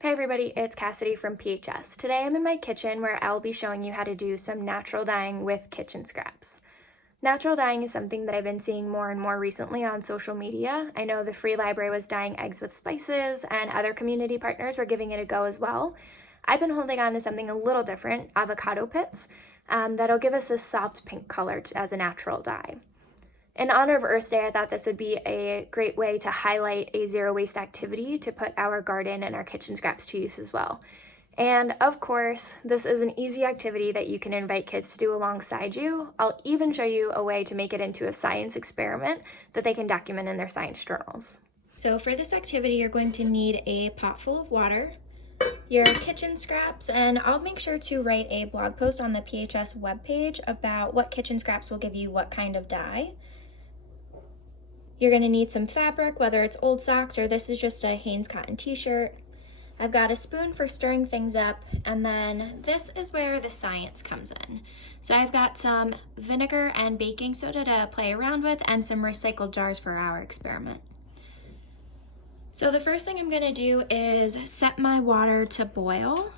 Hey everybody, it's Cassidy from PHS. Today I'm in my kitchen where I'll be showing you how to do some natural dyeing with kitchen scraps. Natural dyeing is something that I've been seeing more and more recently on social media. I know the Free Library was dyeing eggs with spices and other community partners were giving it a go as well. I've been holding on to something a little different, avocado pits, that'll give us this soft pink color as a natural dye. In honor of Earth Day, I thought this would be a great way to highlight a zero waste activity to put our garden and our kitchen scraps to use as well. And of course, this is an easy activity that you can invite kids to do alongside you. I'll even show you a way to make it into a science experiment that they can document in their science journals. So for this activity, you're going to need a pot full of water, your kitchen scraps, and I'll make sure to write a blog post on the PHS webpage about what kitchen scraps will give you what kind of dye. You're going to need some fabric, whether it's old socks or this is just a Hanes cotton t-shirt. I've got a spoon for stirring things up, and then this is where the science comes in. So I've got some vinegar and baking soda to play around with and some recycled jars for our experiment. So the first thing I'm going to do is set my water to boil.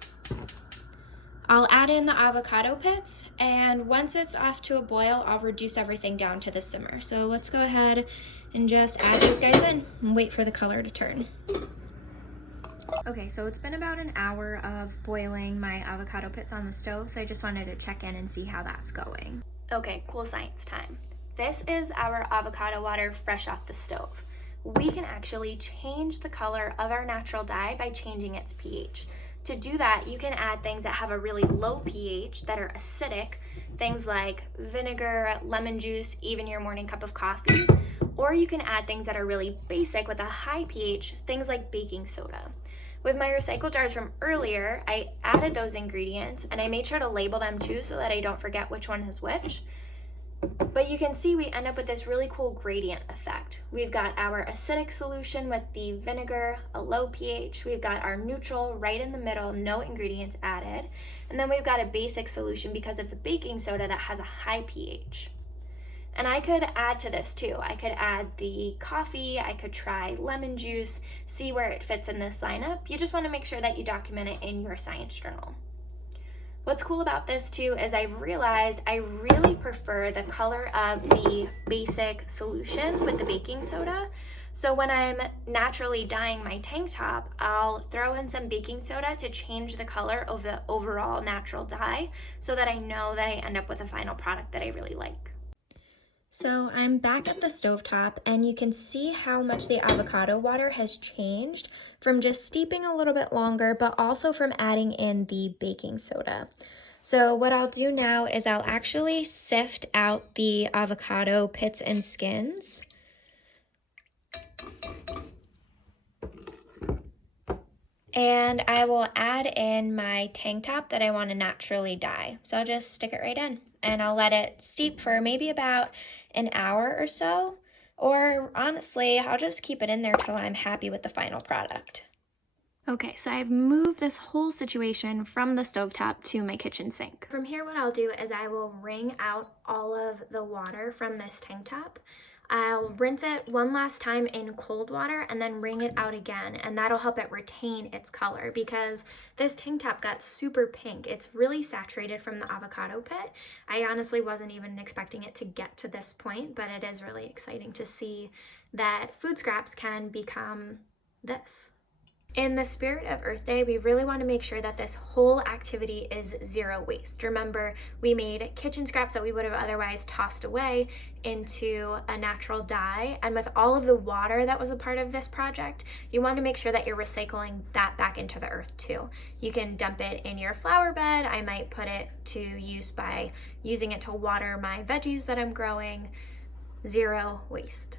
I'll add in the avocado pits, and once it's off to a boil, I'll reduce everything down to the simmer. So let's go ahead and just add these guys in and wait for the color to turn. Okay, so it's been about an hour of boiling my avocado pits on the stove, so I just wanted to check in and see how that's going. Okay, cool science time. This is our avocado water fresh off the stove. We can actually change the color of our natural dye by changing its pH. To do that, you can add things that have a really low pH that are acidic, things like vinegar, lemon juice, even your morning cup of coffee. Or you can add things that are really basic with a high pH, things like baking soda. With my recycle jars from earlier, I added those ingredients and I made sure to label them too so that I don't forget which one is which. But you can see we end up with this really cool gradient effect. We've got our acidic solution with the vinegar, a low pH. We've got our neutral right in the middle, no ingredients added. And then we've got a basic solution because of the baking soda that has a high pH. And I could add to this too. I could add the coffee, I could try lemon juice, see where it fits in this lineup. You just want to make sure that you document it in your science journal. What's cool about this too is I've realized I really prefer the color of the basic solution with the baking soda. So when I'm naturally dyeing my tank top, I'll throw in some baking soda to change the color of the overall natural dye so that I know that I end up with a final product that I really like. So I'm back at the stovetop, and you can see how much the avocado water has changed from just steeping a little bit longer, but also from adding in the baking soda. So what I'll do now is I'll actually sift out the avocado pits and skins. And I will add in my tank top that I want to naturally dye. So I'll just stick it right in and I'll let it steep for maybe about an hour or so. Or honestly, I'll just keep it in there till I'm happy with the final product. Okay, so I've moved this whole situation from the stovetop to my kitchen sink. From here, what I'll do is I will wring out all of the water from this tank top. I'll rinse it one last time in cold water and then wring it out again, and that'll help it retain its color because this tank top got super pink. It's really saturated from the avocado pit. I honestly wasn't even expecting it to get to this point, but it is really exciting to see that food scraps can become this. In the spirit of Earth Day, we really want to make sure that this whole activity is zero waste. Remember, we made kitchen scraps that we would have otherwise tossed away into a natural dye, and with all of the water that was a part of this project, you want to make sure that you're recycling that back into the earth too. You can dump it in your flower bed. I might put it to use by using it to water my veggies that I'm growing. Zero waste.